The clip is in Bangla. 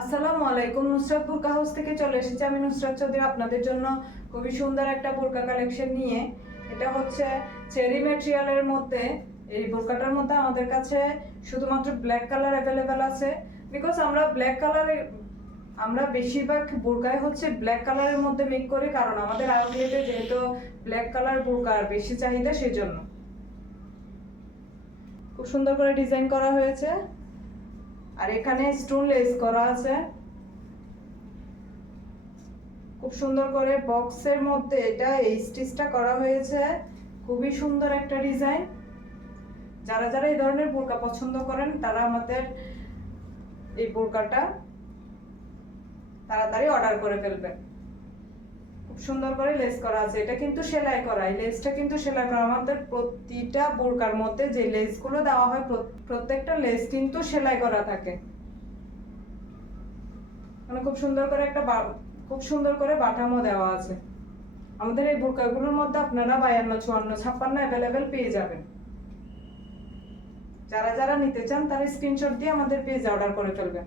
আসসালামু আলাইকুম। নুসরাত বুরকা হাউস থেকে চলে এসেছি আমি নুসরাত চৌধুরী আপনাদের জন্য খুবই সুন্দর একটা বোরকা কালেকশন নিয়ে। এটা হচ্ছে চেরি ম্যাটেরিয়ালের মধ্যে। এই বোরকাটার মধ্যে আমাদের কাছে শুধুমাত্র ব্ল্যাক কালার অ্যাভেলেবেল আছে, বিকজ আমরা বেশিরভাগ বোরকায় হচ্ছে ব্ল্যাক কালারের মধ্যে মেক করি, কারণ আমাদের আউটলেটে যেহেতু ব্ল্যাক কালার বোরকার বেশি চাহিদা, সেই জন্য। খুব সুন্দর করে ডিজাইন করা হয়েছে, আর এখানে স্টোন লেস করা আছে। খুব সুন্দর করে বক্সের মধ্যে এটা এই স্টিচটা করা হয়েছে। খুবই সুন্দর একটা ডিজাইন। যারা যারা এই ধরনের বোরকা পছন্দ করেন তারা আমাদের এই বোরকাটা তাড়াতাড়ি অর্ডার করে ফেলবেন। খুব সুন্দর করে লেস করা আছে। এটা কিন্তু সেলাই করা, এই লেসটা কিন্তু সেলাই করা। আমাদের প্রতিটা বোরকার মধ্যে যে লেসগুলো দেওয়া হয় প্রত্যেকটা লেস কিন্তু সেলাই করা থাকে। মানে খুব সুন্দর করে বাটামও দেওয়া আছে। আমাদের এই বোরকাগুলোর মধ্যে আপনারা 52, 54, 56 অ্যাভেলেবেল পেয়ে যাবেন। যারা যারা নিতে চান তারা স্ক্রিনশট দিয়ে আমাদের পেজে অর্ডার করে ফেলবেন।